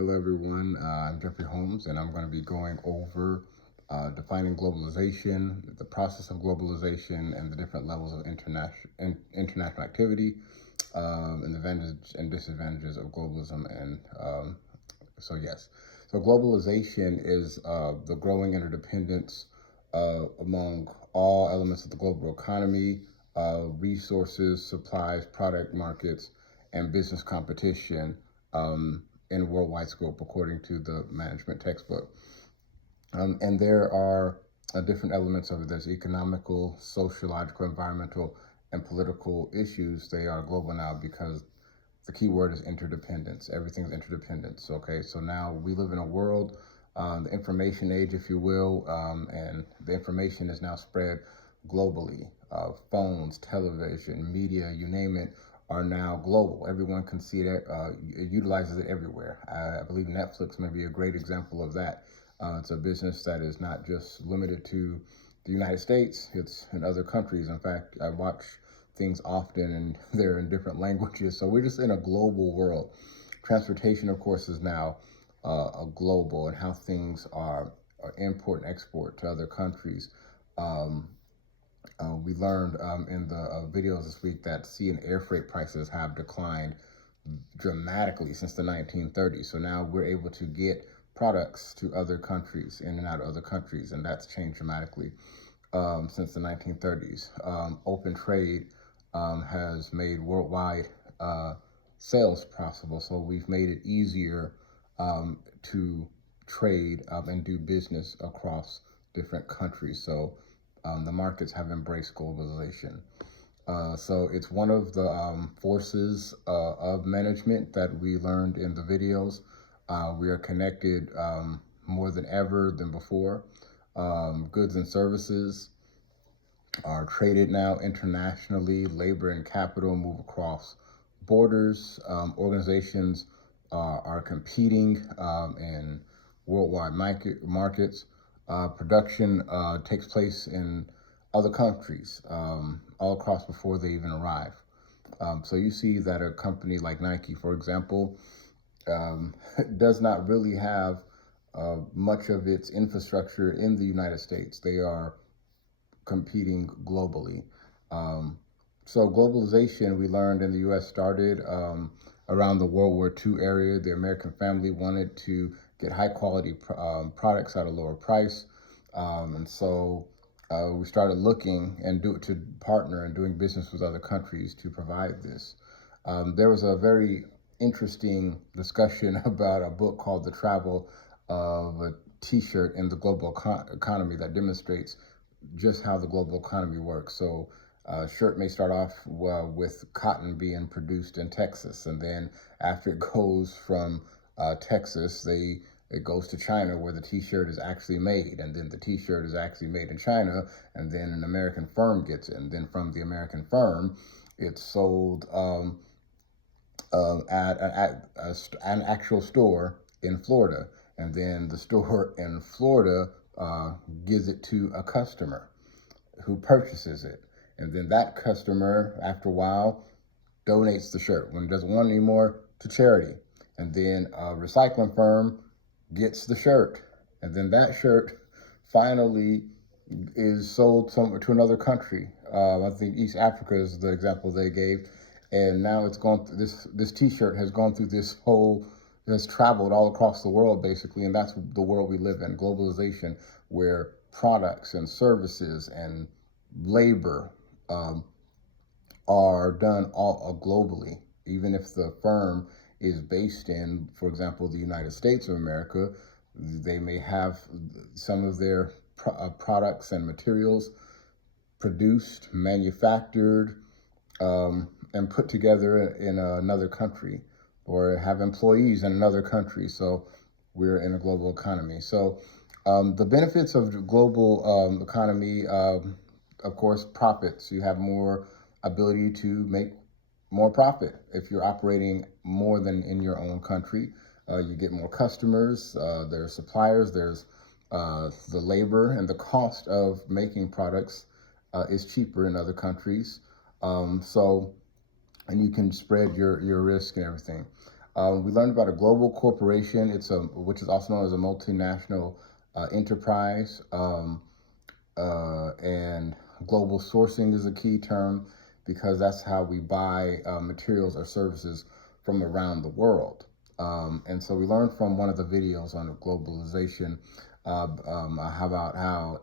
Hello, everyone. I'm Jeffrey Holmes, and I'm going to be going over defining globalization, the process of globalization, and the different levels of international activity, and the advantages and disadvantages of globalism. Yes. So, globalization is the growing interdependence among all elements of the global economy, resources, supplies, product markets, and business competition. In worldwide scope, according to the management textbook. And there are different elements of it. There's economical, sociological, environmental, and political issues. They are global now because the key word is interdependence. Everything's interdependence. Okay, so now we live in a world, the information age, if you will, and the information is now spread globally. Phones, television, media, you name it, are now global. Everyone can see it, utilizes it everywhere. I believe Netflix may be a great example of that. It's a business that is not just limited to the United States, it's in other countries. In fact, I watch things often and they're in different languages. So we're just in a global world. Transportation, of course, is now a global, and how things are import and export to other countries. Um, we learned in the videos this week that sea and air freight prices have declined dramatically since the 1930s. So now we're able to get products to other countries, in and out of other countries, and that's changed dramatically since the 1930s. Open trade has made worldwide sales possible, so we've made it easier to trade and do business across different countries. So the markets have embraced globalization. So it's one of the forces of management that we learned in the videos. We are connected more than ever than before. Goods and services are traded now internationally. Labor and capital move across borders. Organizations are competing in worldwide markets. Production takes place in other countries all across before they even arrive. So you see that a company like Nike, for example, does not really have much of its infrastructure in the United States. They are competing globally. Um, so globalization, we learned in the U.S. started around the World War II area. The American family wanted to get high quality products at a lower price, and so we started looking and to partner and doing business with other countries to provide this. There was a very interesting discussion about a book called The Travel of a T-shirt in the Global Economy that demonstrates just how the global economy works. So a shirt may start off with cotton being produced in Texas, and then after it goes from Texas, it goes to China where the T-shirt is actually made, and then the T-shirt is actually made in China, and then an American firm gets it, and then from the American firm, it's sold at an actual store in Florida, and then the store in Florida gives it to a customer who purchases it, and then that customer, after a while, donates the shirt when it doesn't want it anymore to charity, and then a recycling firm gets the shirt, and then that shirt finally is sold somewhere to another country. I think East Africa is the example they gave, and now it's gone. This T-shirt has gone through this whole, has traveled all across the world basically, and that's the world we live in, globalization, where products and services and labor are done all globally. Even if the firm is based in, for example, the United States of America, they may have some of their products and materials produced, manufactured, and put together in another country, or have employees in another country. So we're in a global economy. So the benefits of the global economy, of course, profits. You have more ability to make more profit if you're operating more than in your own country. You get more customers, there's suppliers, there's the labor, and the cost of making products is cheaper in other countries. And you can spread your risk and everything. We learned about a global corporation. Which is also known as a multinational enterprise. And global sourcing is a key term because that's how we buy materials or services from around the world. And so we learned from one of the videos on globalization how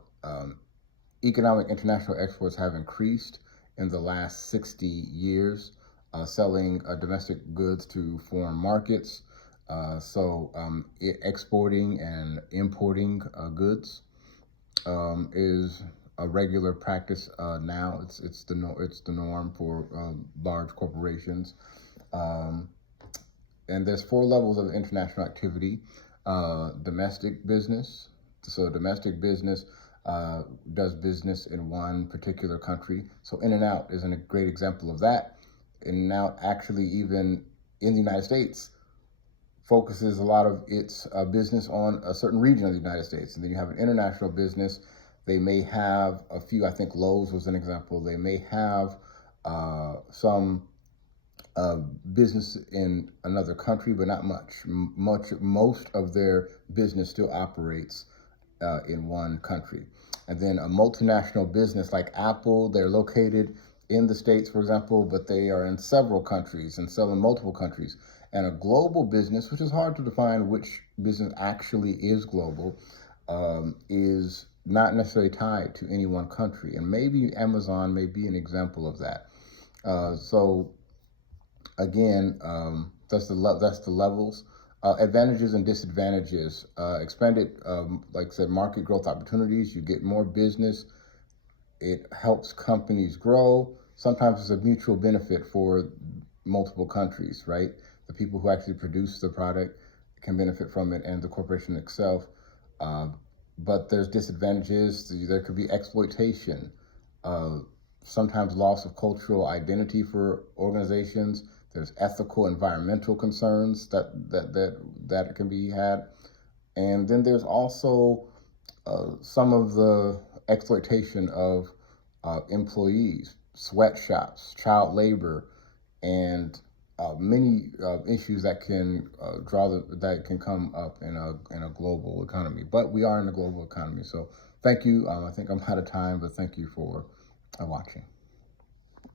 economic international exports have increased in the last 60 years, selling domestic goods to foreign markets. Exporting and importing goods is a regular practice now. It's the norm for large corporations. And there's 4 levels of international activity. Domestic business. So domestic business does business in one particular country. So In-N-Out is a great example of that. In-N-Out actually, even in the United States, focuses a lot of its business on a certain region of the United States. And then you have an international business. They may have a few, I think Lowe's was an example. They may have some business in another country, but not much. Most of their business still operates in one country. And then a multinational business like Apple, they're located in the States, for example, but they are in several countries and sell in multiple countries. And a global business, which is hard to define which business actually is global, is not necessarily tied to any one country. And maybe Amazon may be an example of that. So again, that's the levels. Advantages and disadvantages. Expanded, like I said, market growth opportunities. You get more business. It helps companies grow. Sometimes it's a mutual benefit for multiple countries, right? The people who actually produce the product can benefit from it, and the corporation itself. But there's disadvantages. There could be exploitation. Sometimes loss of cultural identity for organizations. There's ethical, environmental concerns that can be had. And then there's also some of the exploitation of employees, sweatshops, child labor, and many issues that can that can come up in a global economy. But we are in a global economy, so thank you. I think I'm out of time, but thank you for watching.